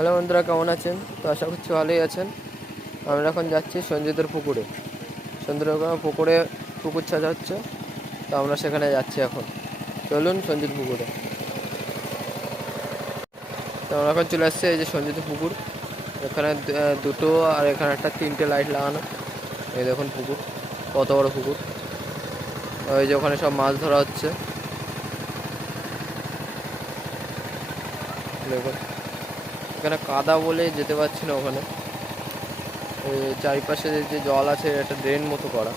Hello বন্ধুরা, কেমন আছেন? তো আশা করছি ভালোই আছেন। আমরা এখন যাচ্ছি সঞ্জিতের পুকুরে। পুকুরে পুকুর ছাঁচা হচ্ছে, তো আমরা সেখানে যাচ্ছি এখন। চলুন সঞ্জিত পুকুরে। তো আমরা এখন চলে আসছি, এই যে সঞ্জিত পুকুর। এখানে দুটো আর এখানে একটা তিনটে লাইট লাগানো। এই দেখুন পুকুর, কত বড় পুকুর। ওই যে ওখানে সব মাছ ধরা হচ্ছে, দেখুন। এখানে কাদা বলে যেতে পারছি না ওখানে। চারিপাশে যে জল আছে, একটা ড্রেন মতো করা।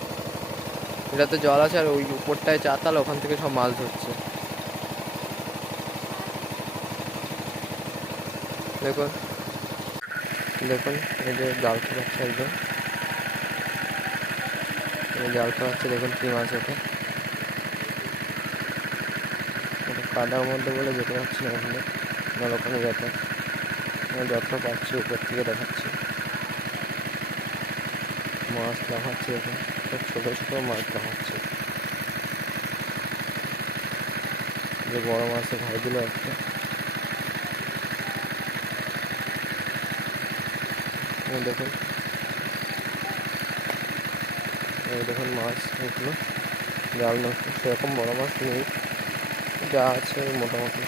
এটাতে জল আছে, আর ওই উপরটায় চাতাল, ওখান থেকে সব মাছ ধরছে, দেখুন। দেখুন, এই যে জাল খাওয়াচ্ছে একদম, জাল খাওয়াচ্ছে। দেখুন কি মাছ ওঠে। কাদার মধ্যে বলে যেতে পারছি না ওখানে, নাহলে ওখানে যেতাম। আমি যতটা পাচ্ছি উপর থেকে দেখাচ্ছি। মাছ দেখাচ্ছি, এখন ছোটো ছোটো মাছ দেখাচ্ছে। যে বড় মাছে ভাই দিল একটা, দেখুন। এই দেখুন মাছ উঠলো, জাল নষ্ট। সেরকম বড় মাছ নেই, যা আছে মোটামুটি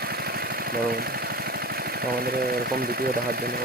বড় মতো। আমাদের এরকম ভিডিও দেখার জন্য